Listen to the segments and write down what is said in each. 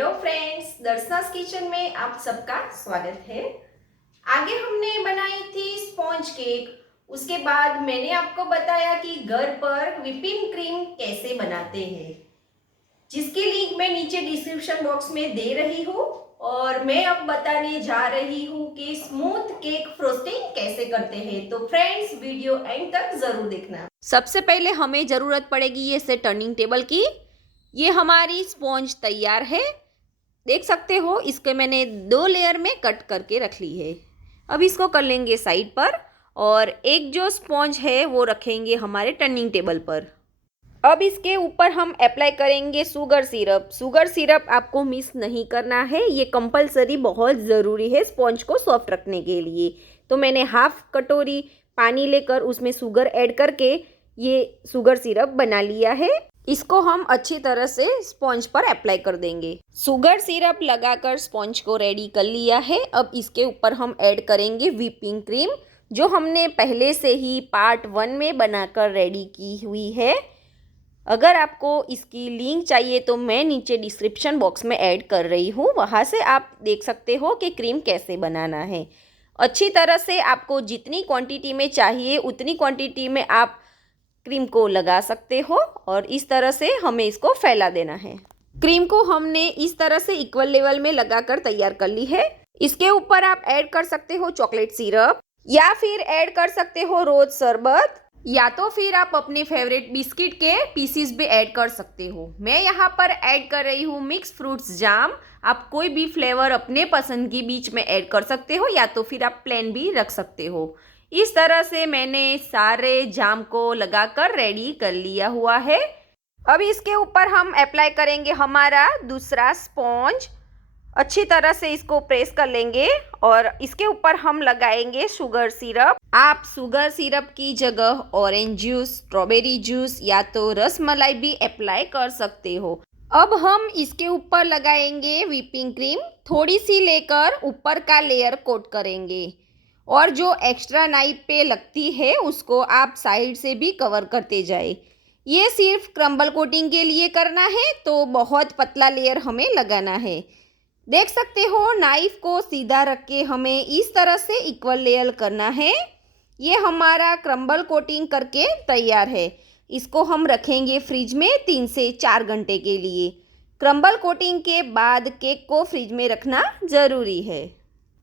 Hello friends, दर्शनास kitchen में आप सबका स्वागत है। आगे हमने बनाई थी स्पॉन्ज केक। उसके बाद मैंने आपको बताया कि घर पर व्हिपिंग क्रीम कैसे बनाते हैं, जिसकी लिंक मैं नीचे डिस्क्रिप्शन बॉक्स में दे रही हूँ। और मैं अब बताने जा रही हूँ कि स्मूथ केक फ्रोस्टिंग कैसे करते हैं। तो फ्रेंड्स, वीडियो एंड तक जरूर देखना। सबसे पहले हमें ज़रूरत पड़ेगी ये से टर्निंग टेबल की। ये हमारी स्पॉन्ज तैयार है, देख सकते हो। इसके मैंने 2 लेयर में कट करके रख ली है। अब इसको कर लेंगे साइड पर और एक जो स्पॉन्ज है वो रखेंगे हमारे टर्निंग टेबल पर। अब इसके ऊपर हम अप्लाई करेंगे शुगर सिरप। शुगर सिरप आपको मिस नहीं करना है, ये कंपलसरी बहुत ज़रूरी है स्पॉन्ज को सॉफ्ट रखने के लिए। तो मैंने हाफ कटोरी पानी लेकर उसमें शुगर ऐड करके ये शुगर सिरप बना लिया है। इसको हम अच्छी तरह से स्पॉन्ज पर अप्लाई कर देंगे। शुगर सिरप लगाकर स्पॉन्ज को रेडी कर लिया है। अब इसके ऊपर हम ऐड करेंगे व्हिपिंग क्रीम, जो हमने पहले से ही पार्ट 1 में बनाकर रेडी की हुई है। अगर आपको इसकी लिंक चाहिए तो मैं नीचे डिस्क्रिप्शन बॉक्स में ऐड कर रही हूँ, वहाँ से आप देख सकते हो कि क्रीम कैसे बनाना है। अच्छी तरह से आपको जितनी क्वांटिटी में चाहिए उतनी क्वांटिटी में आप क्रीम को लगा सकते हो और इस तरह से हमें इसको फैला देना है। क्रीम को हमने इस तरह से इक्वल लेवल में लगाकर तैयार कर ली है। इसके ऊपर आप ऐड कर सकते हो चॉकलेट सिरप, या फिर ऐड कर सकते हो रोज शरबत, या तो फिर आप अपने फेवरेट बिस्किट के पीसीस भी ऐड कर सकते हो। मैं यहाँ पर ऐड कर रही हूँ मिक्स फ्रूट्स जाम। आप कोई भी फ्लेवर अपने पसंद के बीच में ऐड कर सकते हो, या तो फिर आप प्लेन भी रख सकते हो। इस तरह से मैंने सारे जाम को लगाकर रेडी कर लिया हुआ है। अब इसके ऊपर हम अप्लाई करेंगे हमारा दूसरा स्पॉन्ज। अच्छी तरह से इसको प्रेस कर लेंगे और इसके ऊपर हम लगाएंगे शुगर सिरप। आप शुगर सिरप की जगह ऑरेंज जूस, स्ट्रॉबेरी जूस या तो रसमलाई भी अप्लाई कर सकते हो। अब हम इसके ऊपर लगाएंगे व्हिपिंग क्रीम। थोड़ी सी लेकर ऊपर का लेयर कोट करेंगे और जो एक्स्ट्रा नाइफ पे लगती है उसको आप साइड से भी कवर करते जाए। ये सिर्फ क्रम्बल कोटिंग के लिए करना है, तो बहुत पतला लेयर हमें लगाना है। देख सकते हो, नाइफ को सीधा रख के हमें इस तरह से इक्वल लेयर करना है। ये हमारा क्रम्बल कोटिंग करके तैयार है। इसको हम रखेंगे फ्रिज में 3 से 4 घंटे के लिए। क्रम्बल कोटिंग के बाद केक को फ्रिज में रखना ज़रूरी है।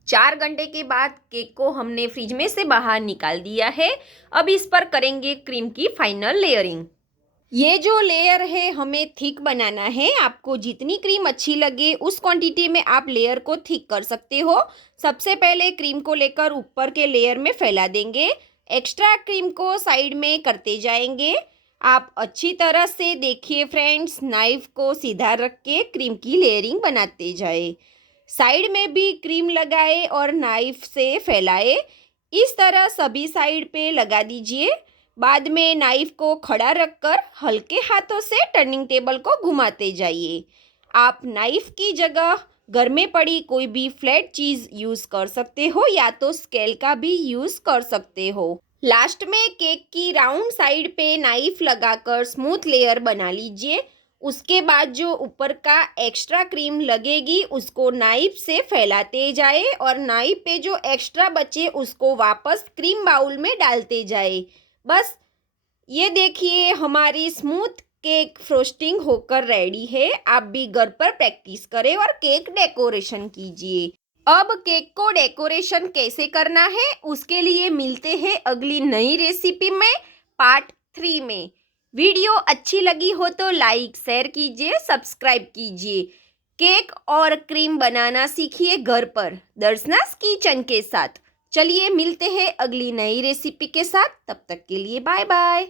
4 घंटे के बाद केक को हमने फ्रिज में से बाहर निकाल दिया है। अब इस पर करेंगे क्रीम की फाइनल लेयरिंग। ये जो लेयर है हमें थिक बनाना है। आपको जितनी क्रीम अच्छी लगे उस क्वांटिटी में आप लेयर को थिक कर सकते हो। सबसे पहले क्रीम को लेकर ऊपर के लेयर में फैला देंगे, एक्स्ट्रा क्रीम को साइड में करते जाएंगे। आप अच्छी तरह से देखिए फ्रेंड्स, नाइफ को सीधा रख के क्रीम की लेयरिंग बनाते जाए। साइड में भी क्रीम लगाए और नाइफ से फैलाए। इस तरह सभी साइड पे लगा दीजिए। बाद में नाइफ को खड़ा रखकर हल्के हाथों से टर्निंग टेबल को घुमाते जाइए। आप नाइफ की जगह घर में पड़ी कोई भी फ्लैट चीज़ यूज़ कर सकते हो, या तो स्केल का भी यूज़ कर सकते हो। लास्ट में केक की राउंड साइड पे नाइफ लगाकर स्मूथ लेयर बना लीजिए। उसके बाद जो ऊपर का एक्स्ट्रा क्रीम लगेगी उसको नाइफ से फैलाते जाए और नाइफ पे जो एक्स्ट्रा बचे उसको वापस क्रीम बाउल में डालते जाए। बस ये देखिए, हमारी स्मूथ केक फ्रोस्टिंग होकर रेडी है। आप भी घर पर प्रैक्टिस करें और केक डेकोरेशन कीजिए। अब केक को डेकोरेशन कैसे करना है उसके लिए मिलते हैं अगली नई रेसिपी में, पार्ट 3 में। वीडियो अच्छी लगी हो तो लाइक शेयर कीजिए, सब्सक्राइब कीजिए। केक और क्रीम बनाना सीखिए घर पर दर्शनास किचन के साथ। चलिए मिलते हैं अगली नई रेसिपी के साथ, तब तक के लिए बाय बाय।